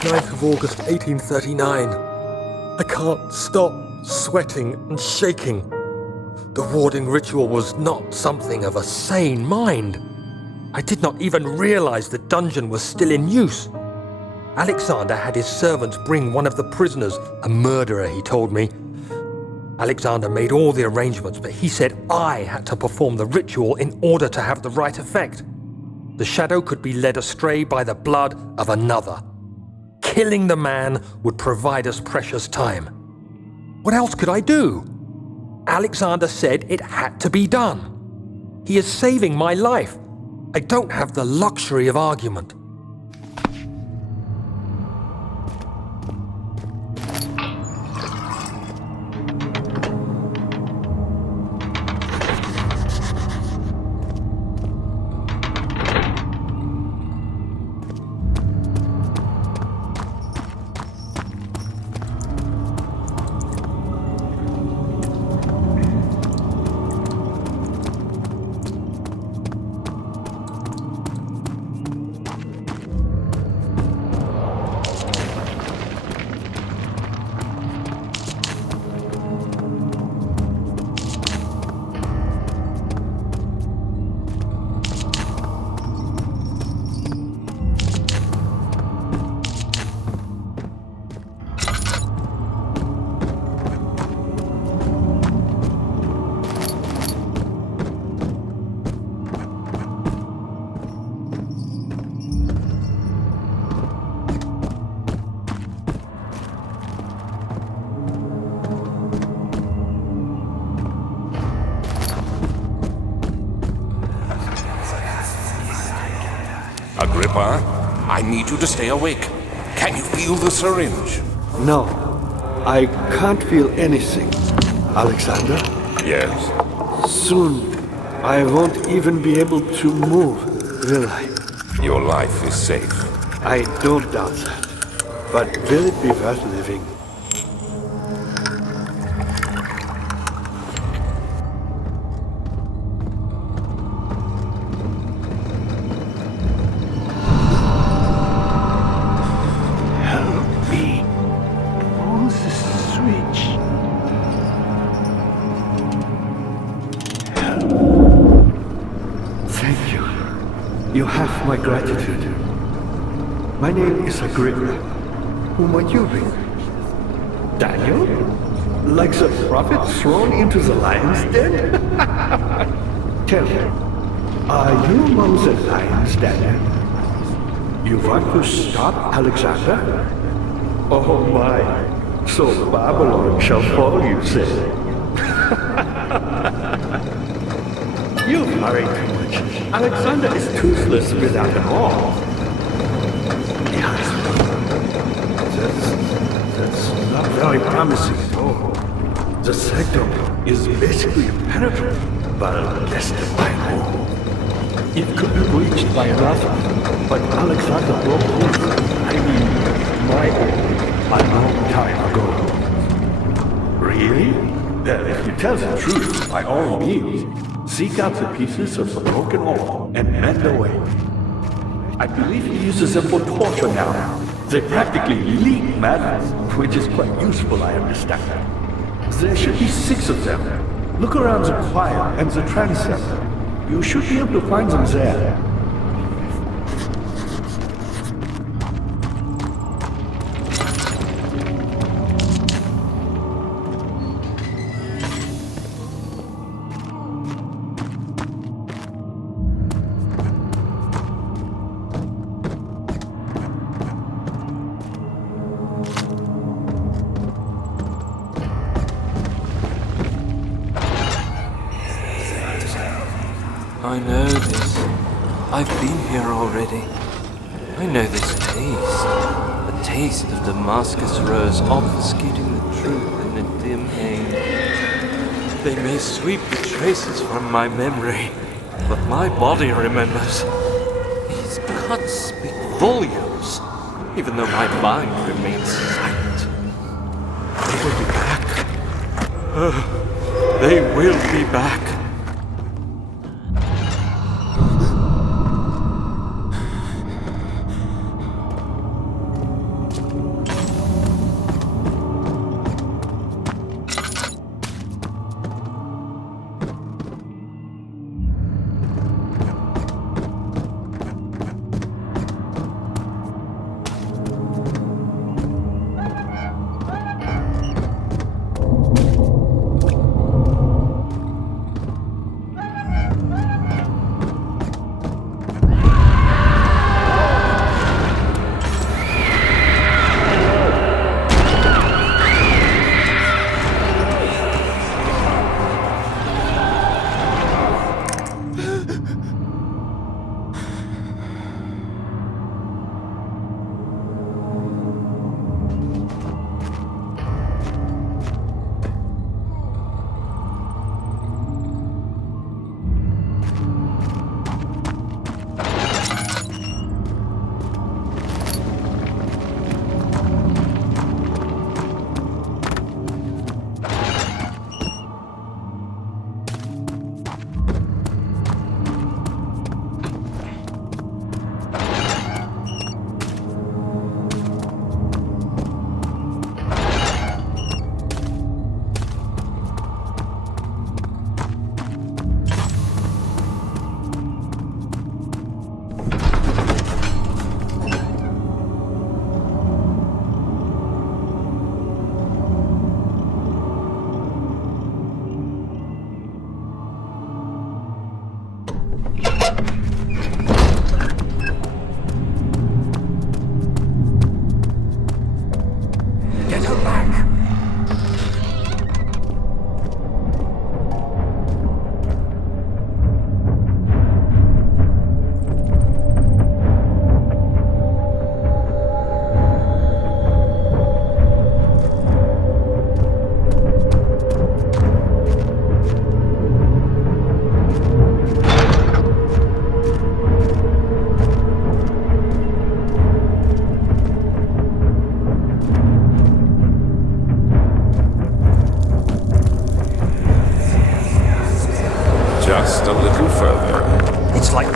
9th of August 1839. I can't stop sweating and shaking. The warding ritual was not something of a sane mind. I did not even realize the dungeon was still in use. Alexander had his servants bring one of the prisoners, a murderer, he told me. Alexander made all the arrangements, but he said I had to perform the ritual in order to have the right effect. The shadow could be led astray by the blood of another. Killing the man would provide us precious time. What else could I do? Alexander said it had to be done. He is saving my life. I don't have the luxury of argument. Agrippa, I need you to stay awake. Can you feel the syringe? No, I can't feel anything. Alexander? Yes. Soon, I won't even be able to move, will I? Your life is safe. I don't doubt that. But will it be worth living? You have my gratitude. My name is Agrippa. Who might you be? Daniel? Like the prophet thrown into the lion's den? Tell me, are you among the lions, Daniel? You want to stop Alexander? Oh my, so Babylon shall fall, you say? You worry too much. Alexander is toothless without an all. Yes, that's not very promising at all. The sector is basically impenetrable, but less than my own. It could be breached by another, but Alexander broke through. I mean, my own, a long time ago. Really? Well, if you tell the truth, by all means, seek out the pieces of the broken wall and mend away. I believe he uses them for torture now. They practically leak madness, which is quite useful, I understand. There should be 6 of them. Look around the choir and the transept. You should be able to find them there. I know this. I've been here already. I know this taste. The taste of Damascus rose obfuscating the truth in a dim haze. They may sweep the traces from my memory, but my body remembers. These cuts speak volumes, even though my mind remains silent. They will be back. They will be back.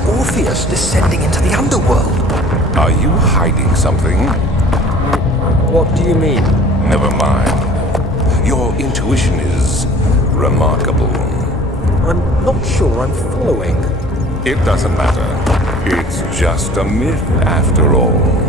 Orpheus descending into the underworld. Are you hiding something? What do you mean? Never mind. Your intuition is remarkable. I'm not sure I'm following. It doesn't matter. It's just a myth after all.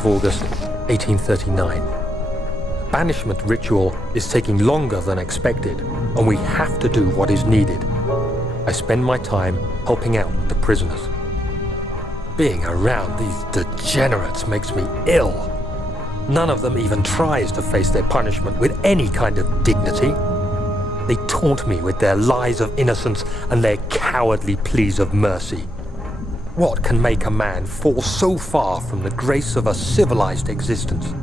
Of August, 1839. Banishment ritual is taking longer than expected, and we have to do what is needed. I spend my time helping out the prisoners. Being around these degenerates makes me ill. None of them even tries to face their punishment with any kind of dignity. They taunt me with their lies of innocence and their cowardly pleas of mercy. What can make a man fall so far from the grace of a civilized existence?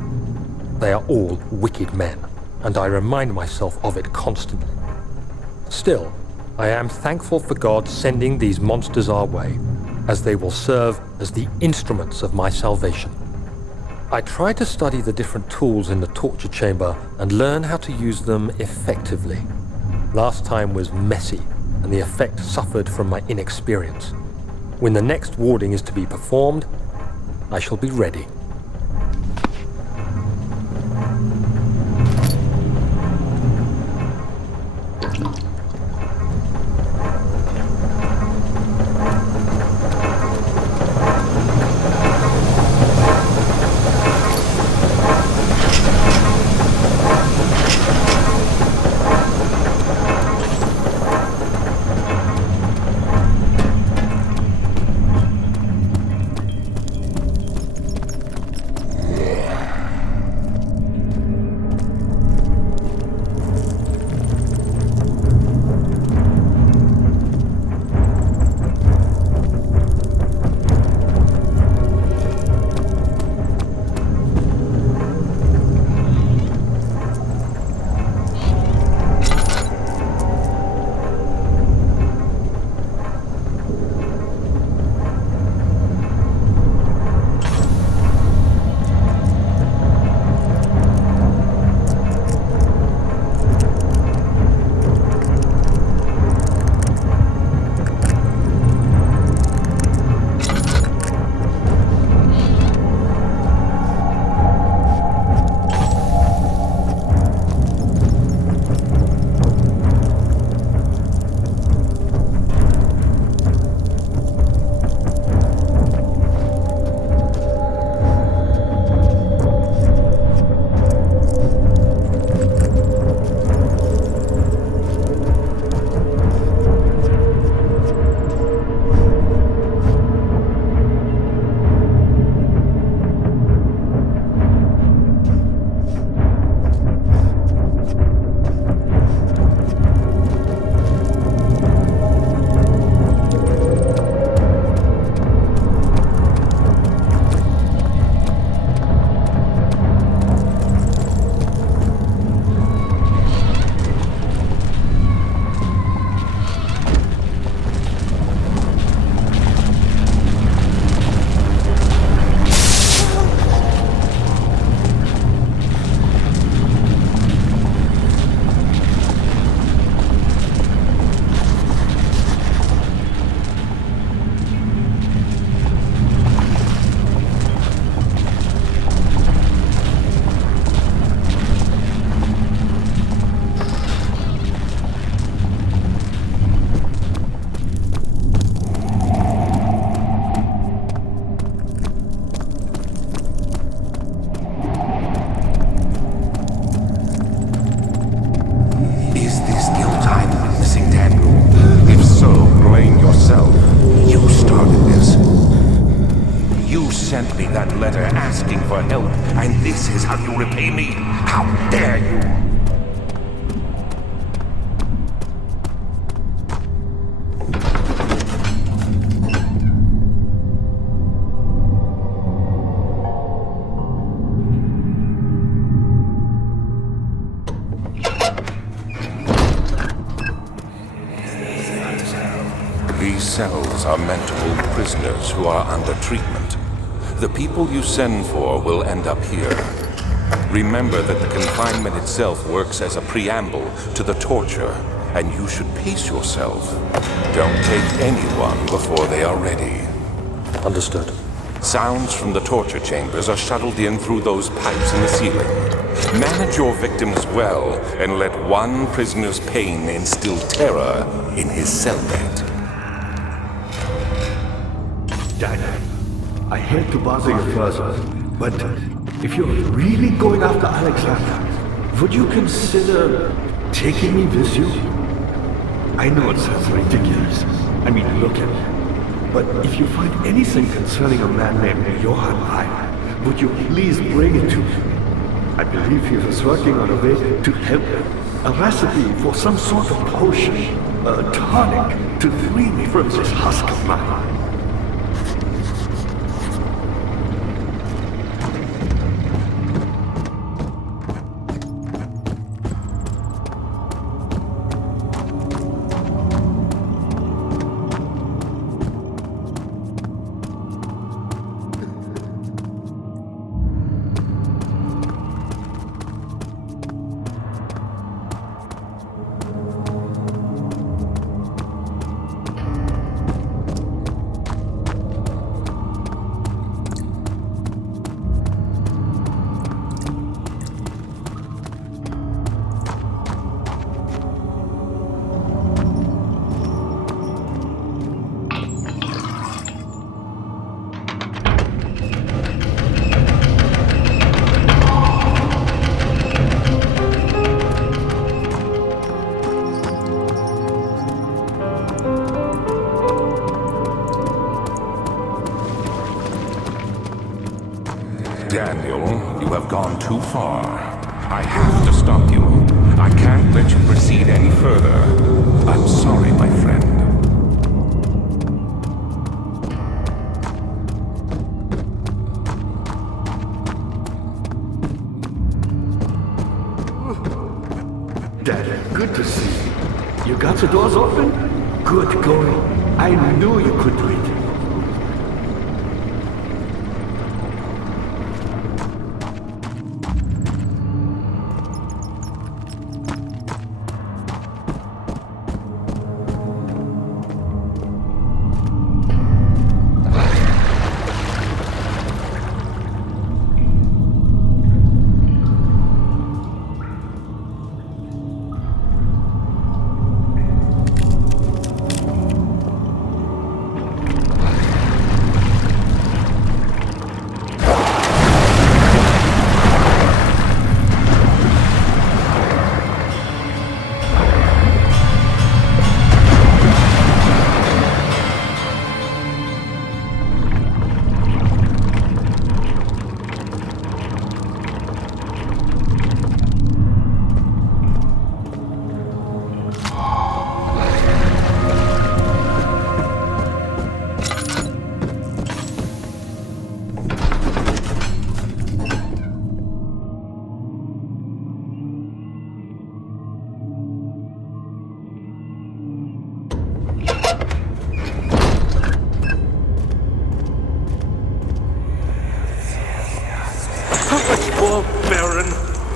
They are all wicked men, and I remind myself of it constantly. Still, I am thankful for God sending these monsters our way, as they will serve as the instruments of my salvation. I try to study the different tools in the torture chamber and learn how to use them effectively. Last time was messy, and the effect suffered from my inexperience. When the next warding is to be performed, I shall be ready. me that letter asking for help, and this is how you repay me? How dare you! These cells are meant to hold prisoners who are under treatment. The people you send for will end up here. Remember that the confinement itself works as a preamble to the torture, and you should pace yourself. Don't take anyone before they are ready. Understood. Sounds from the torture chambers are shuttled in through those pipes in the ceiling. Manage your victims well, and let one prisoner's pain instill terror in his cellmate. Daniel, I hate to bother you further, but if you're really going after Alexander, would you consider taking me with you? I know it sounds ridiculous. I mean, look at me. But if you find anything concerning a man named Johann Rein, would you please bring it to me? I believe he was working on a way to help him. A recipe for some sort of potion, a tonic to free me from this husk of mine. Daniel, you have gone too far. I have to stop you. I can't let you proceed any further. I'm sorry, my friend. Daniel, good to see you. You got the doors open? Good going. I knew you could do it.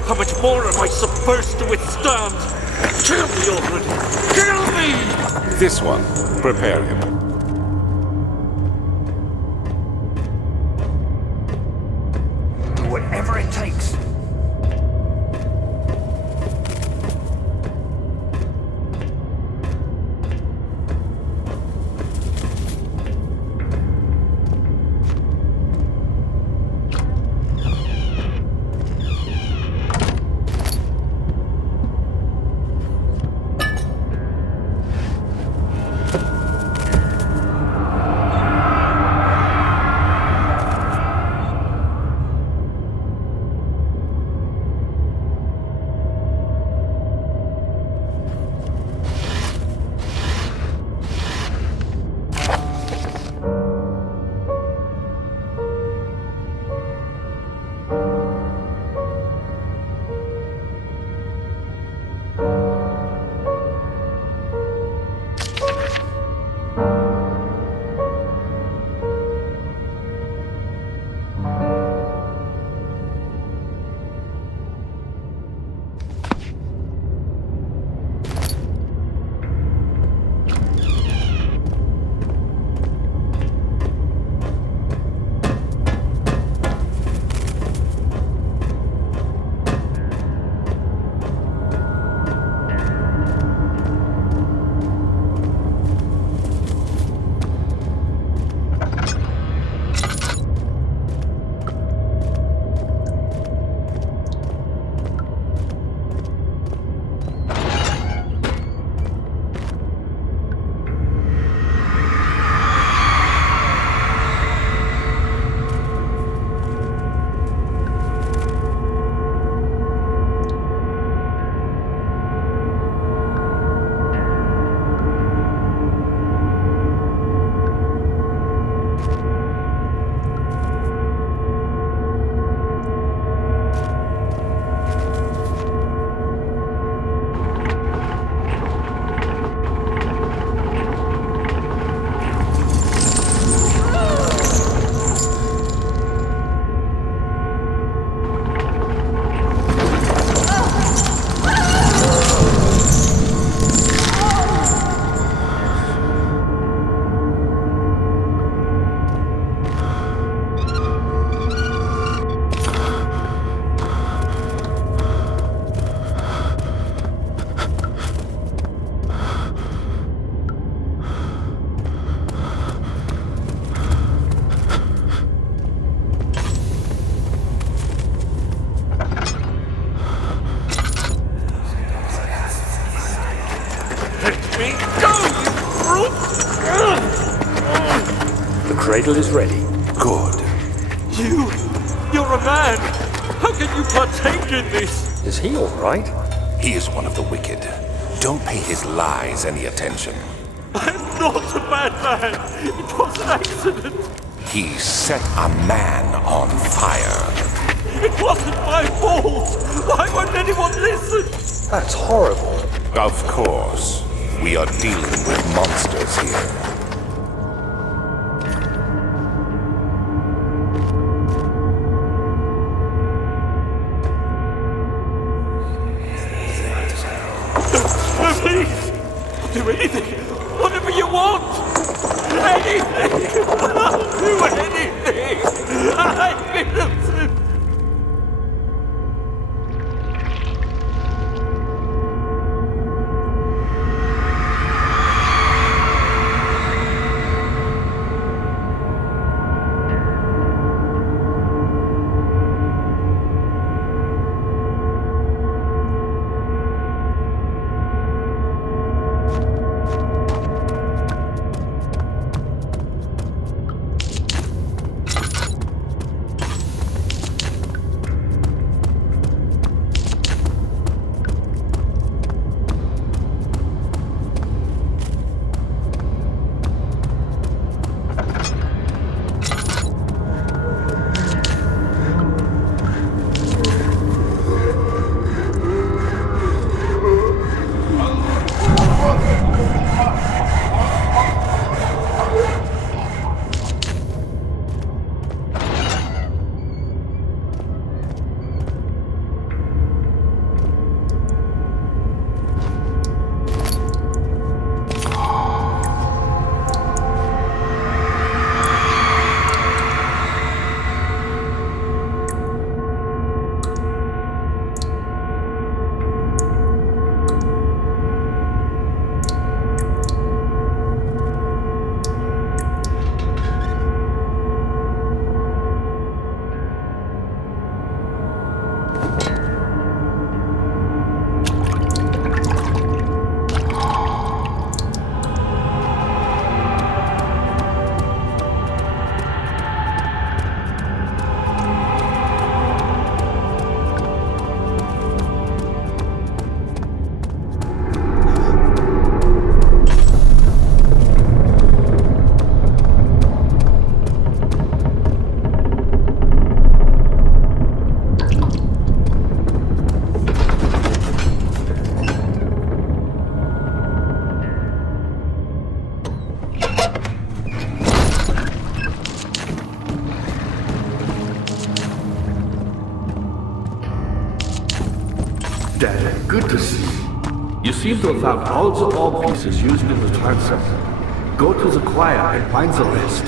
How much more am I supposed to withstand? Kill me already! Kill me! This one, prepare him. Do whatever it takes. cradle is ready. Good. You're a man! How can you partake in this? Is he all right? He is one of the wicked. Don't pay his lies any attention. I'm not a bad man! It was an accident! He set a man on fire. It wasn't my fault! Why won't anyone listen? That's horrible. Of course. We are dealing with monsters here. Please! Do anything! Whatever you want! Anything! I'll do anything! I'm innocent! Dad, good to see you. You seem to have found all the orb pieces used in the transfer. Go to the choir and find the rest.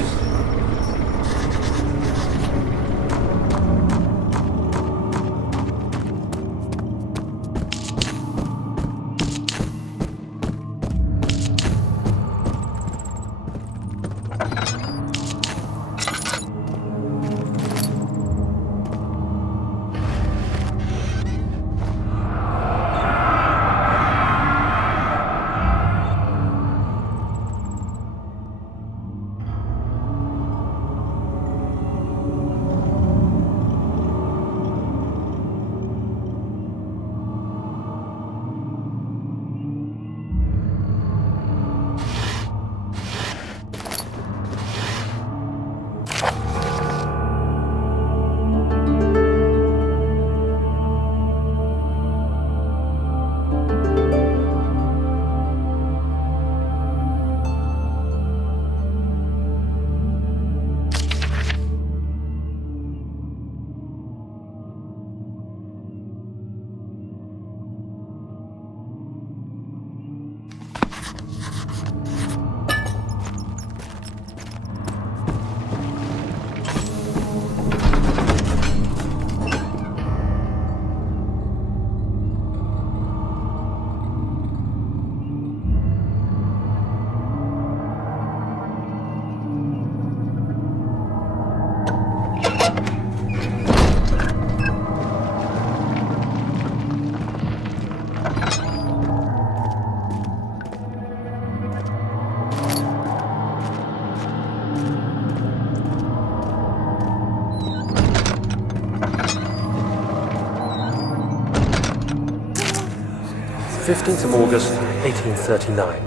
15th of August, 1839.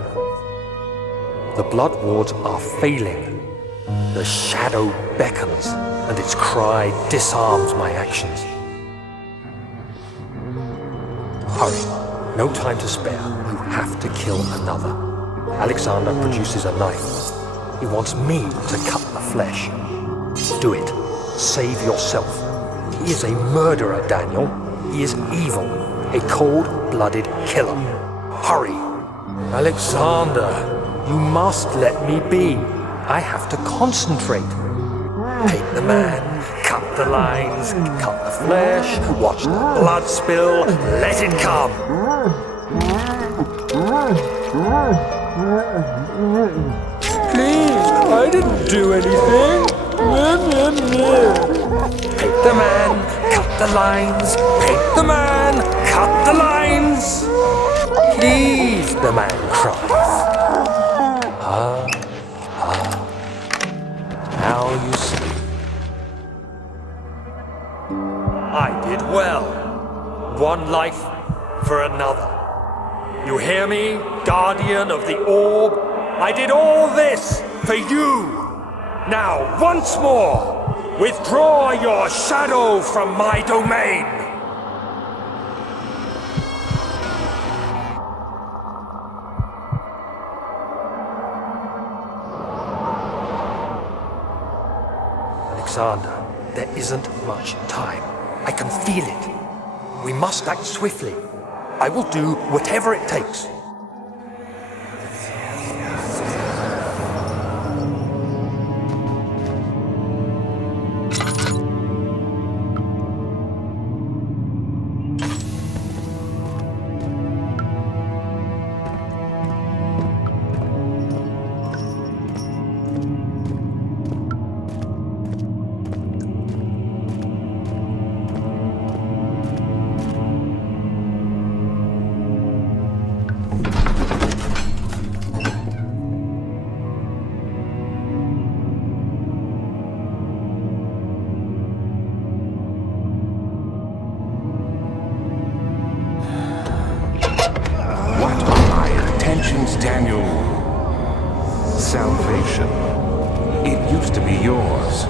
The blood wards are failing. The shadow beckons, and its cry disarms my actions. Hurry, no time to spare. You have to kill another. Alexander produces a knife. He wants me to cut the flesh. Do it. Save yourself. He is a murderer, Daniel. He is evil. A cold-blooded killer. Hurry. Alexander, you must let me be. I have to concentrate. Paint the man, cut the lines, cut the flesh, watch the blood spill, let it come. Please, I didn't do anything. Paint the man, cut the lines, paint the man, cut the lines. Please, the man cries. Now you see. I did well. One life for another. You hear me, guardian of the orb? I did all this for you. Now, once more, withdraw your shadow from my domain. Alexander, there isn't much time. I can feel it. We must act swiftly. I will do whatever it takes. Daniel, salvation. It used to be yours,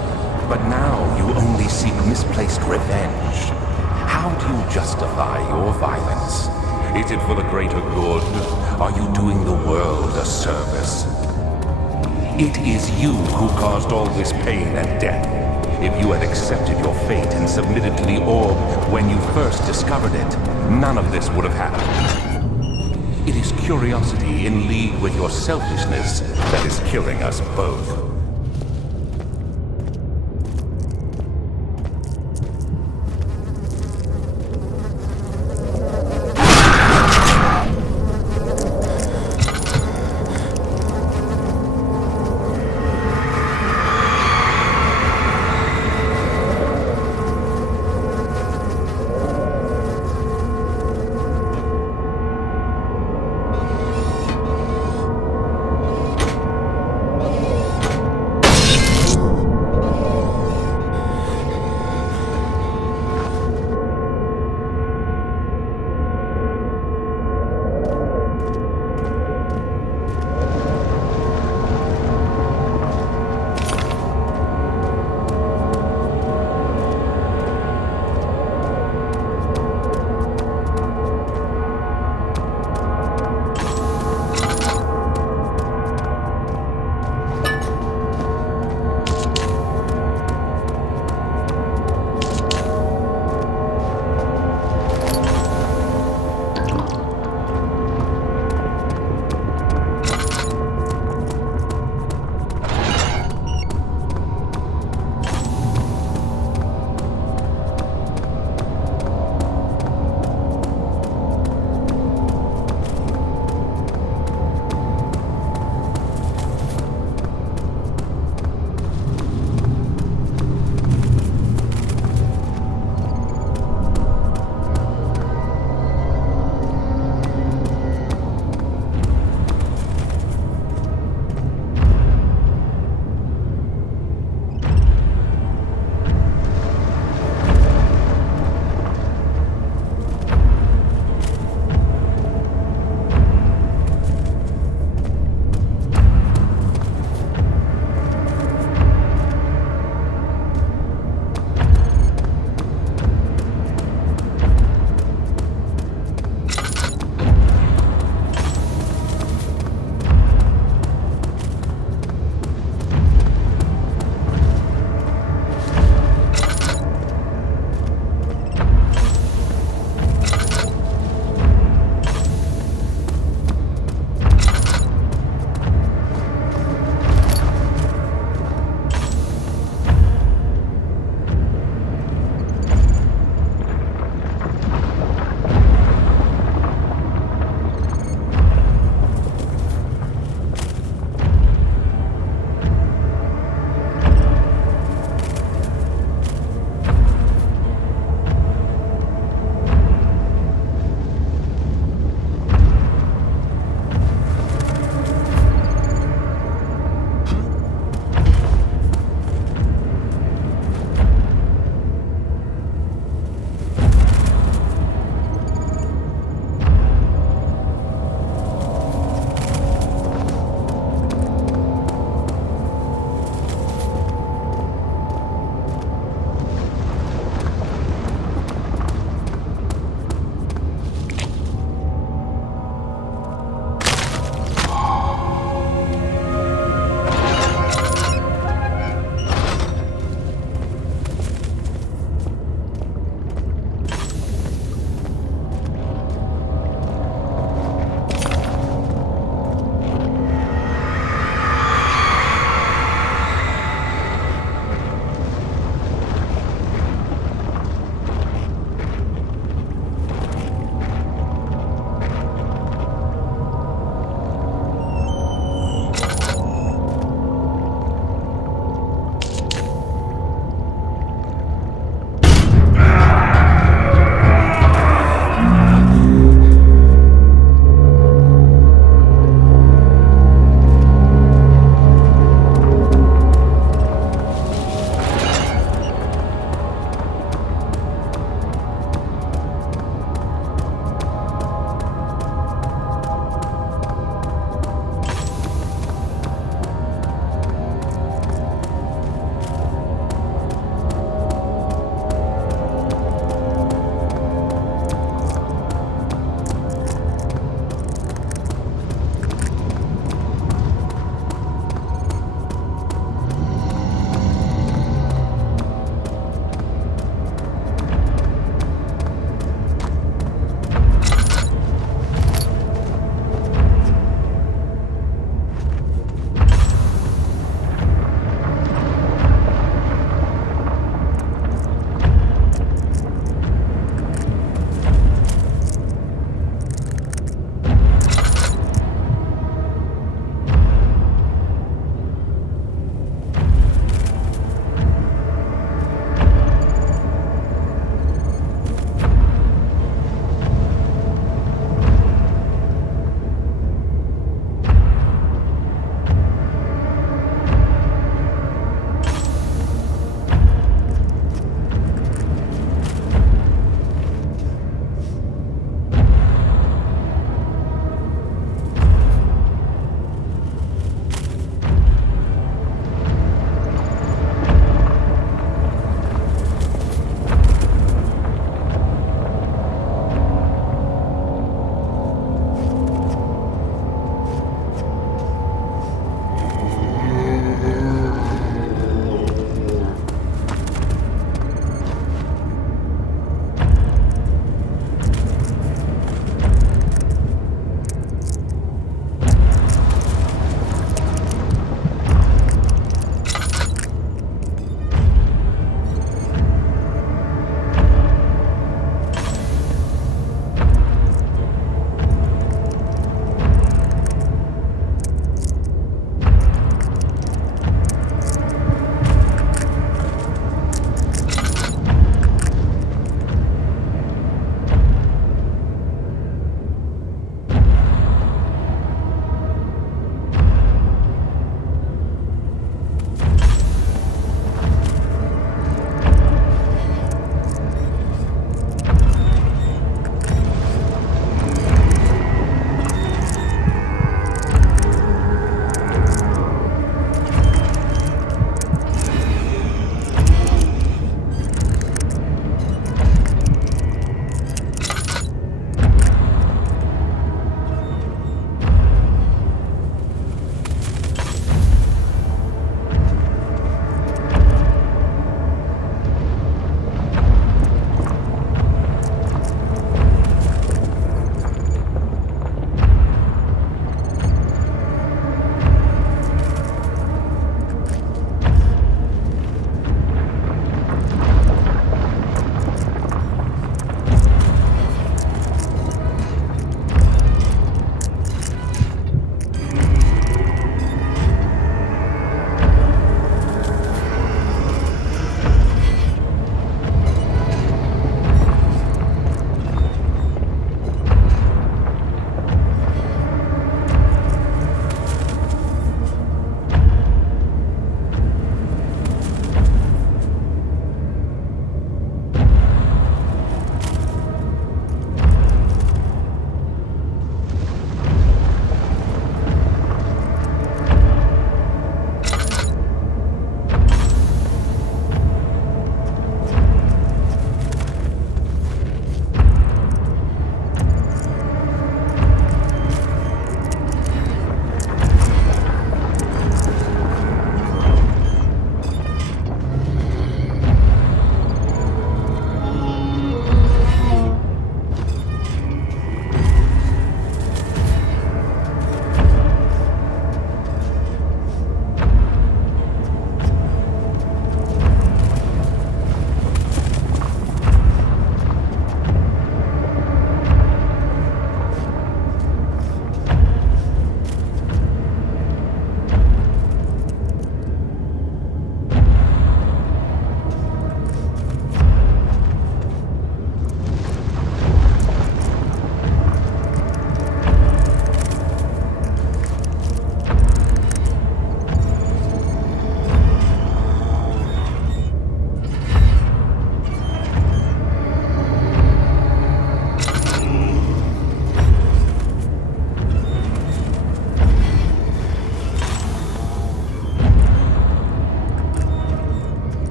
but now you only seek misplaced revenge. How do you justify your violence? Is it for the greater good? Are you doing the world a service? It is you who caused all this pain and death. If you had accepted your fate and submitted to the orb when you first discovered it, none of this would have happened. It is curiosity in league with your selfishness that is killing us both.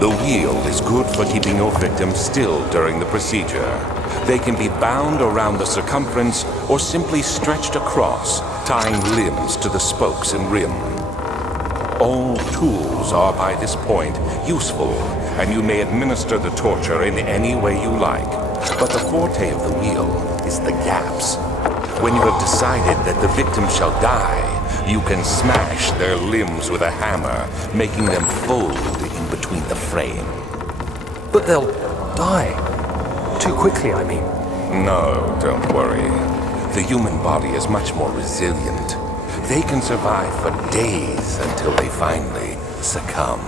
The wheel is good for keeping your victim still during the procedure. They can be bound around the circumference or simply stretched across, tying limbs to the spokes and rim. All tools are by this point useful, and you may administer the torture in any way you like. But the forte of the wheel is the gaps. When you have decided that the victim shall die, you can smash their limbs with a hammer, making them fold in between the frame. But they'll die. Too quickly, I mean. No, don't worry. The human body is much more resilient. They can survive for days until they finally succumb.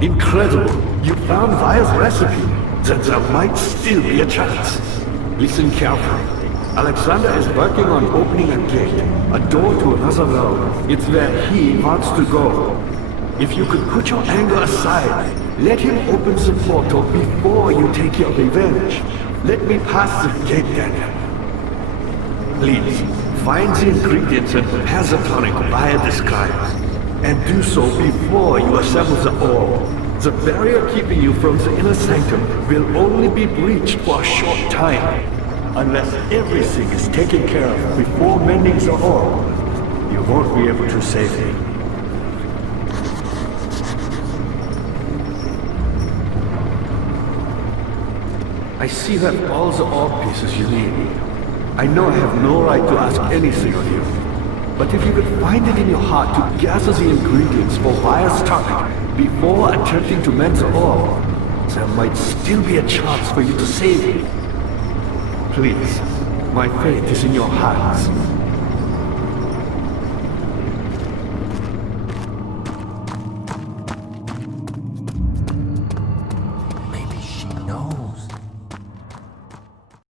Incredible! You found Vaya's recipe. Then there might still be a chance. Listen carefully. Alexander is working on opening a gate, a door to another realm. It's where he wants to go. If you could put your anger aside, let him open the portal before you take your revenge. Let me pass the gate then. Please, find the ingredients and prepare the tonic Vaya describes. And do so before you assemble the orb. The barrier keeping you from the inner sanctum will only be breached for a short time. Unless everything is taken care of before mending the orb, you won't be able to save him. I see you have all the orb pieces you need. I know I have no right to ask anything of you. But if you could find it in your heart to gather the ingredients for Vaya's tonic before attempting to mend the orb, there might still be a chance for you to save him. Please, my fate is in your hands.